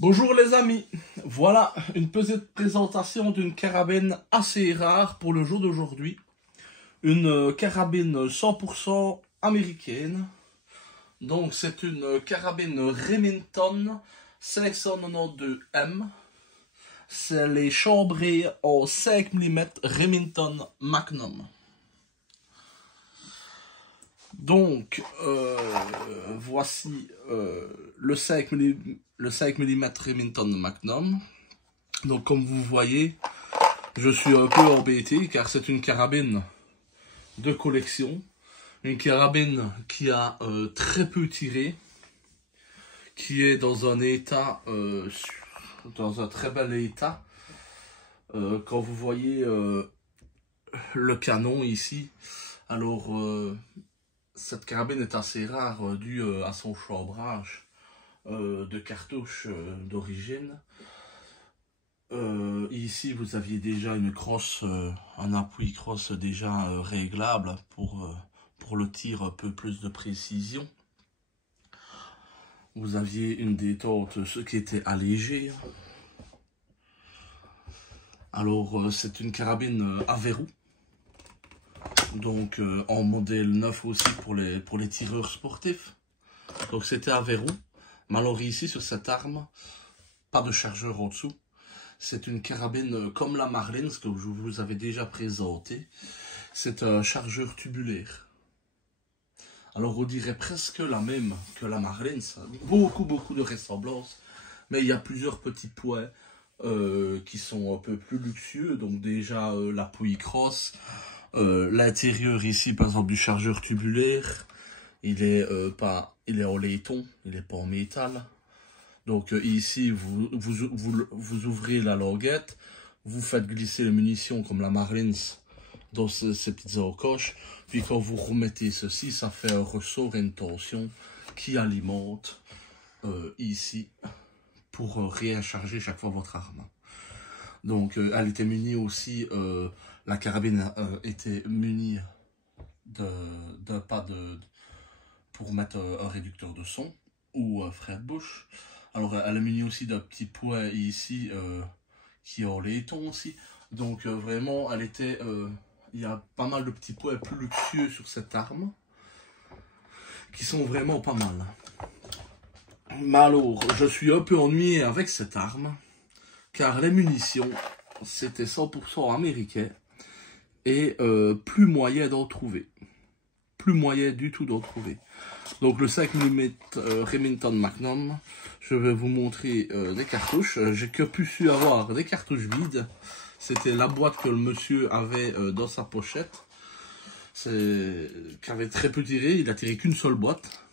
Bonjour les amis, voilà une petite présentation d'une carabine assez rare pour le jour d'aujourd'hui. Une carabine 100% américaine. Donc c'est une carabine Remington 592M. C'est les chambrées en 5 mm Remington Magnum. Donc, voici le 5 mm Remington Magnum. Donc, comme vous voyez, je suis un peu embêté car c'est une carabine de collection. Une carabine qui a très peu tiré, qui est dans un état, dans un très bel état. Quand vous voyez le canon ici, alors cette carabine est assez rare due à son chambrage de cartouches d'origine. Ici, vous aviez déjà une crosse, un appui crosse déjà réglable pour le tir un peu plus de précision. Vous aviez une détente, ce qui était allégée. Alors, c'est une carabine à verrou. Donc, en modèle neuf aussi pour les tireurs sportifs. Donc, c'était à verrou. Mais alors ici, sur cette arme, pas de chargeur en dessous. C'est une carabine comme la Marlins que je vous avais déjà présenté. C'est un chargeur tubulaire. Alors on dirait presque la même que la Marlins. Beaucoup de ressemblances. Mais il y a plusieurs petits points qui sont un peu plus luxueux. Donc déjà l'appui crosse. L'intérieur ici, par exemple, du chargeur tubulaire. Il est en laiton, il n'est pas en métal. Donc ici, vous ouvrez la languette, vous faites glisser les munitions comme la Marlins dans ces petites encoches. Puis quand vous remettez ceci, ça fait un ressort et une tension qui alimente ici pour récharger chaque fois votre arme. Donc elle était munie aussi, la carabine était munie d'un pas pour mettre un réducteur de son ou frein de bouche. Alors elle est munie aussi d'un petit point ici qui est en laiton aussi. Donc vraiment elle était, il y a pas mal de petits points plus luxueux sur cette arme qui sont vraiment pas mal. Mais alors je suis un peu ennuyé avec cette arme car les munitions c'était 100% américain et plus moyen d'en trouver. Plus moyen du tout d'en trouver. Donc le 5 mm Remington Magnum, je vais vous montrer des cartouches. J'ai que pu su avoir des cartouches vides. C'était la boîte que le monsieur avait dans sa pochette. Qui avait très peu tiré, il a tiré qu'une seule boîte.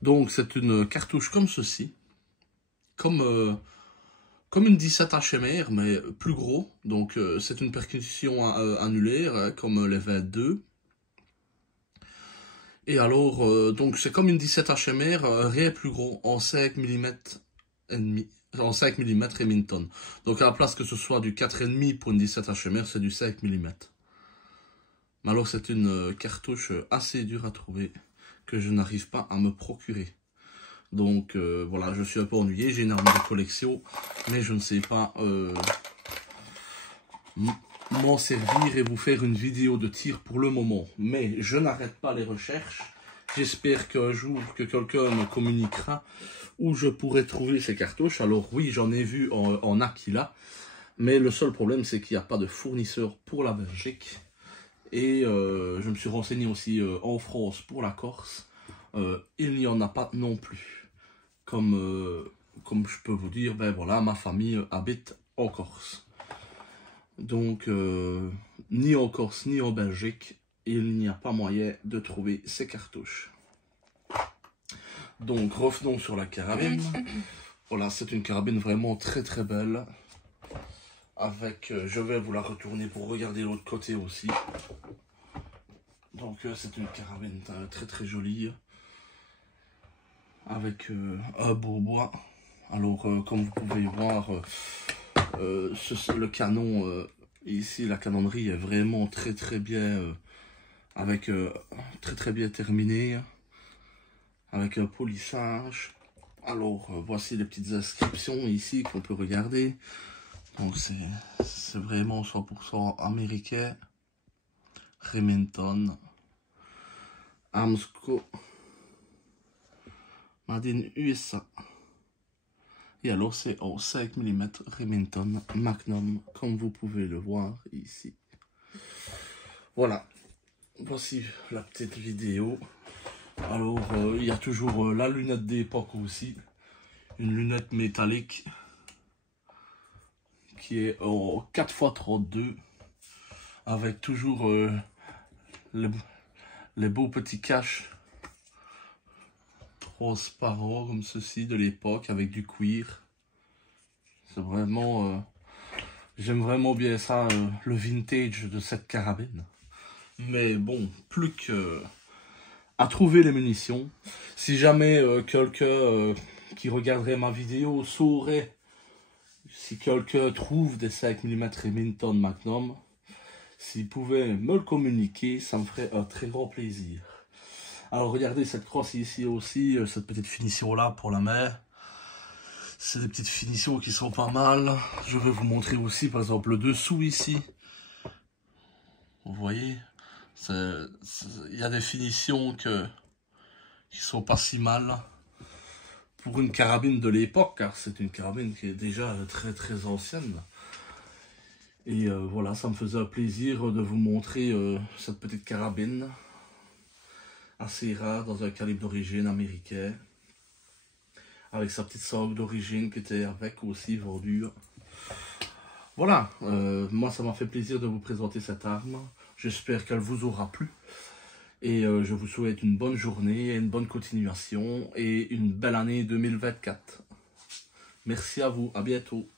Donc c'est une cartouche comme ceci. Comme une 17 HMR, mais plus gros. Donc c'est une percussion annulaire, comme les 22. Et alors, donc c'est comme une 17 HMR, rien plus gros, en 5 mm et demi, en 5 mm Remington. Donc à la place que ce soit du 4,5 pour une 17 HMR, c'est du 5 mm. Mais alors c'est une cartouche assez dure à trouver, que je n'arrive pas à me procurer. Donc voilà, je suis un peu ennuyé, j'ai une arme de collection, mais je ne sais pas m'en servir et vous faire une vidéo de tir pour le moment. Mais je n'arrête pas les recherches. J'espère qu'un jour que quelqu'un me communiquera où je pourrai trouver ces cartouches. Alors oui, j'en ai vu en Aquila, mais le seul problème c'est qu'il n'y a pas de fournisseur pour la Belgique. Et je me suis renseigné aussi en France pour la Corse. Il n'y en a pas non plus. Comme je peux vous dire, ben voilà, ma famille habite en Corse. Donc, ni en Corse, ni en Belgique, il n'y a pas moyen de trouver ces cartouches. Donc, revenons sur la carabine. Voilà, c'est une carabine vraiment très belle. Avec, je vais vous la retourner pour regarder l'autre côté aussi. Donc, c'est une carabine très jolie. Avec un beau bois. Alors, comme vous pouvez voir, le canon ici, la canonnerie est vraiment très bien avec très bien terminé, avec un polissage, Alors, voici les petites inscriptions ici qu'on peut regarder. Donc, c'est vraiment 100% américain. Remington. Armsco. Made in USA. Et alors, c'est en 5 mm Remington Magnum, comme vous pouvez le voir ici. Voilà. Voici la petite vidéo. Alors, il y a toujours la lunette d'époque aussi. Une lunette métallique qui est en 4x32 avec toujours les beaux petits caches transparents comme ceci de l'époque avec du cuir. C'est vraiment... j'aime vraiment bien ça, le vintage de cette carabine. Mais bon, plus que à trouver les munitions. Si jamais quelqu'un qui regarderait ma vidéo saurait, si quelqu'un trouve des 5 mm Remington Magnum, s'il pouvait me le communiquer, ça me ferait un très grand plaisir. Alors regardez cette crosse ici aussi, cette petite finition là pour la main. C'est des petites finitions qui sont pas mal. Je vais vous montrer aussi par exemple le dessous ici. Vous voyez, il y a des finitions qui sont pas si mal pour une carabine de l'époque, car c'est une carabine qui est déjà très très ancienne. Et voilà, ça me faisait un plaisir de vous montrer cette petite carabine assez rare dans un calibre d'origine américain, avec sa petite sangle d'origine qui était avec aussi vendue. Voilà, moi ça m'a fait plaisir de vous présenter cette arme. J'espère qu'elle vous aura plu. Et je vous souhaite une bonne journée, une bonne continuation et une belle année 2024. Merci à vous, à bientôt.